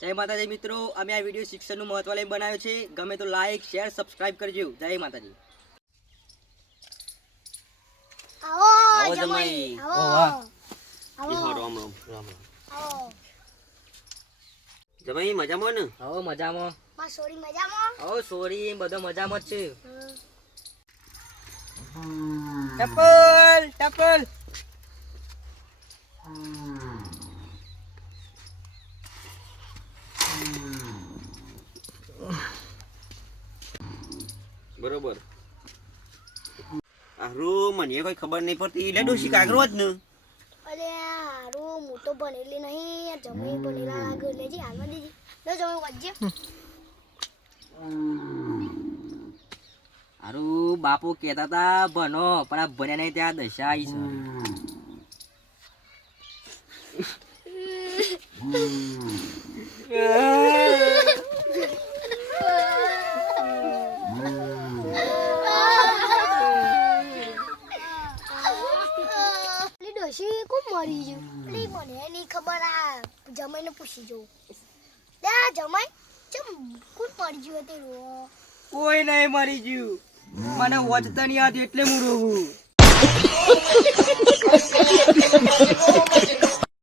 જય માતાજી મિત્રો, અમે આ વિડીયો શિક્ષણનું મહત્વ લઈને બનાવ્યો છે. ગમે તો લાઈક શેર સબસ્ક્રાઇબ કરજો. જય માતાજી. આવો જમાઈ આવો રામ રામ રામ રામ. જમાઈ મજામાં ને? આવો મજામાં. માં સોરી મજામાં? આવો સોરી બધો મજામાં જ છે. ટપલ ટપલ બરોબર. આરું મને કોઈ ખબર નહીં પડતી. એટલે ડોશી કાગરો જ ને. અરે હારું હું તો ભણેલી નહીં, જમી ભણેલા લાગે લેજી હાલમાં દીધી લો જમી વાજ્ય. હારું બાપુ કહેતા હતા ભણો, પણ આ ભણ્યા નહીં ત્યાં દશા આવી છે. ડોશી કોણ મરી ગયું? એટલે મને નહીં ખબર, આ જમાઈને પૂછી જોઉં. લે જમાઈ ચમ કોણ મરી ગયું હતું રો? કોઈ નહીં મરી ગયું, મને વચતા નહીં આવતી એટલે હું રોવું.